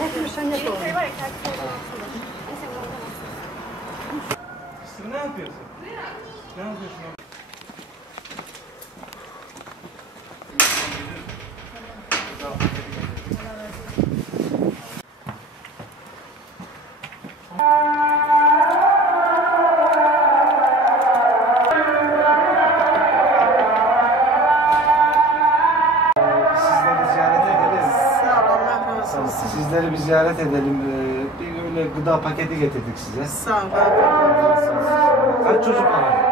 Hepimiz sen yapalım. Sen ne yapıyorsun? Ne yapıyorsun? Sizleri bir ziyaret edelim. Bir öyle gıda paketi getirdik size. Sağ ol. Kaç çocuk var?